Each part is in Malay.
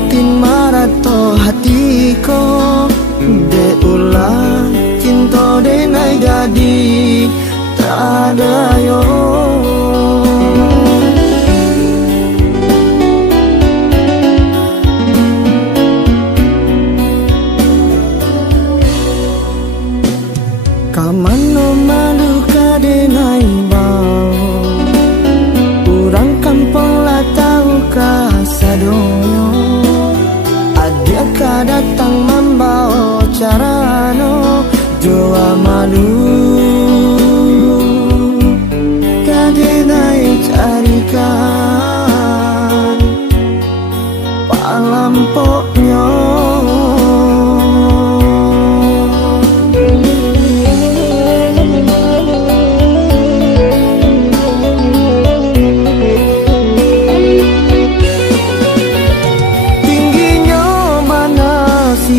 batin marato hatiko de ulah cinta de nai jadi tak ada yo. Kamano malu kadenai bau urang kampung lah tahu kasadonyo adia ka datang membawa carano jua malu kadenai carikan palampoknya.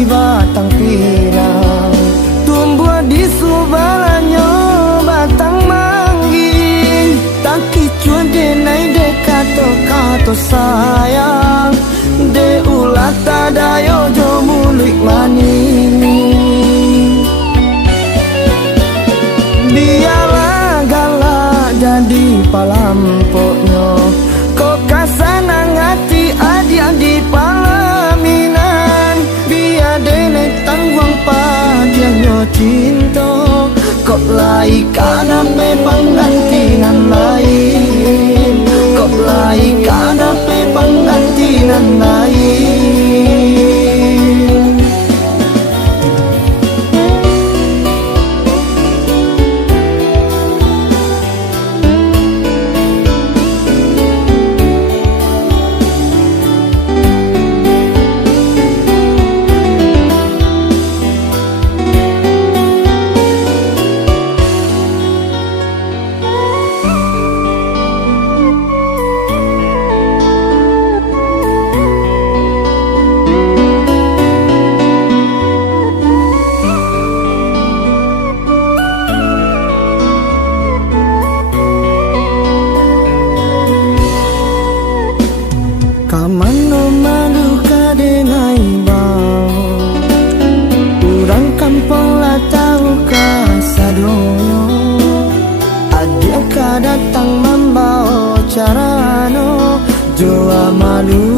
Batang pirang tumbuh di subalanyo batang manggi tak kicuan denai dekato kato sayang de ulat tadayo jo mulik mani biarlah galak jadi palampoknya kok kasanang hati adia di palaminan dene tangwang padianyo cinta kok lai kana pe panggantinan lain kok lai kana pe panggantinan lain. Kamano malu kadenai bau urang kampung lah tahu kasadonyo adia ka datang membawa carano jua malu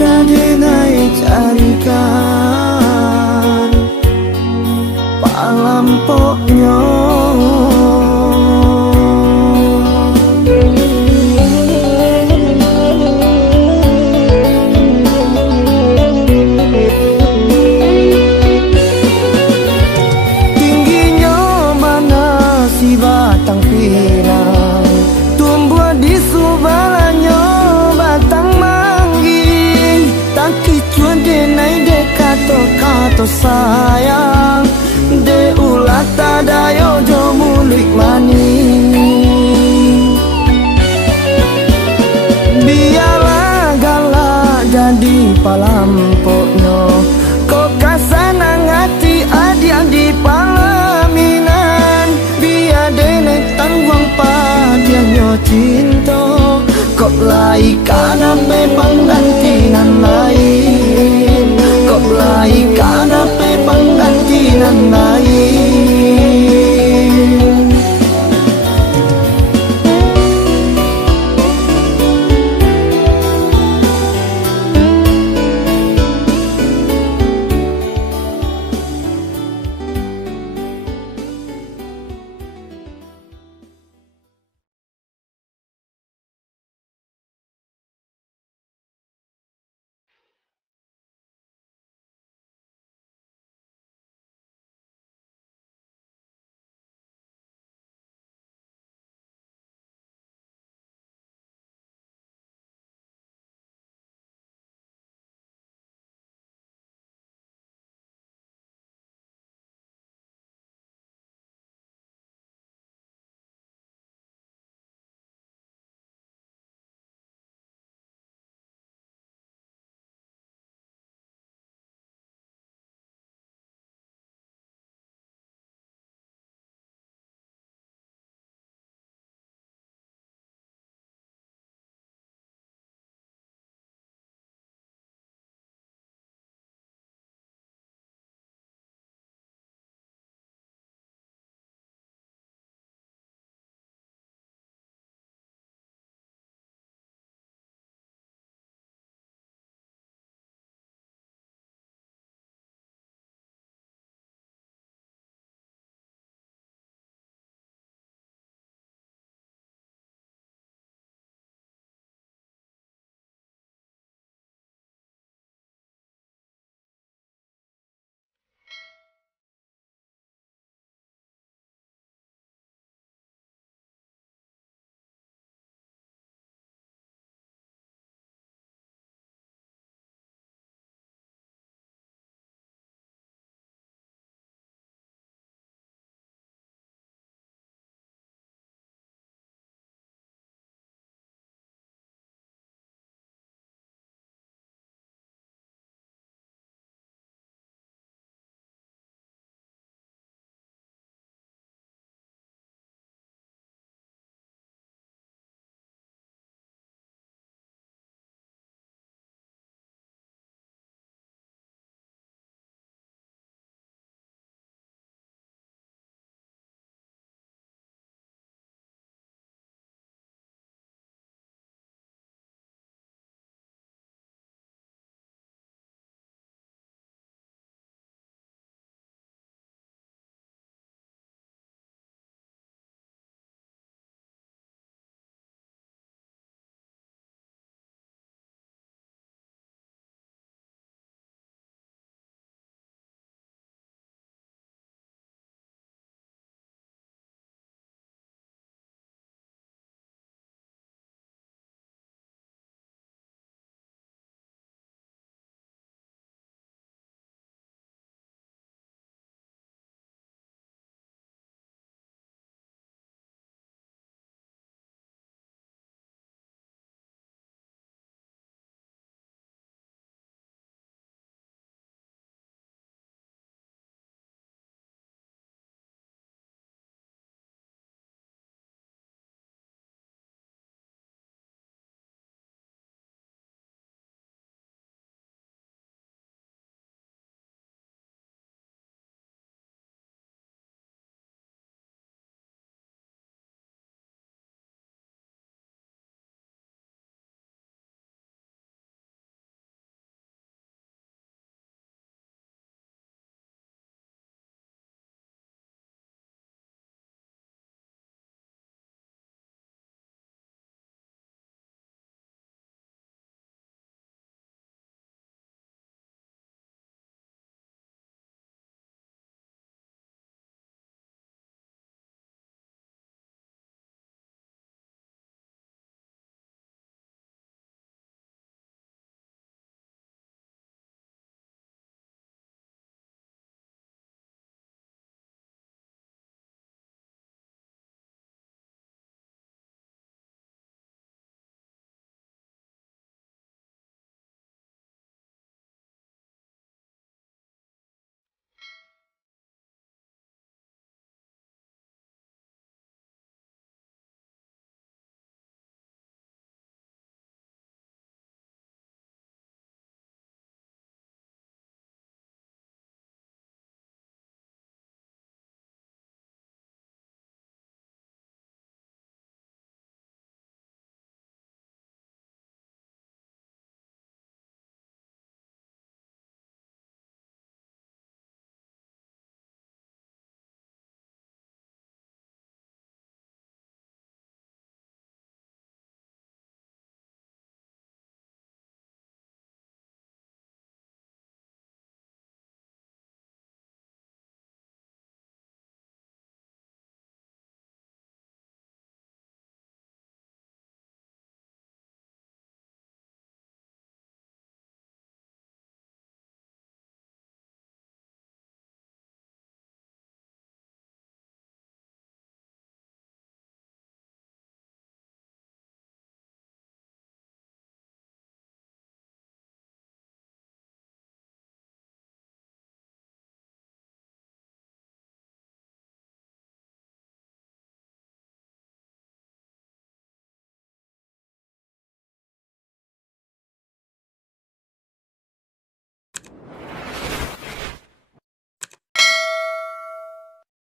kadenai carikan palampoknya. Batang pirang tumbuh di subalanyo batang manggi tak kicuan denai dekato kato sayang de ulat tadayo jo mulik mani biarlah galak jadi palampoknya kok kasanang hati adia di palaminan dene tangwang padianyo cinta kok lai kana pe panggantinan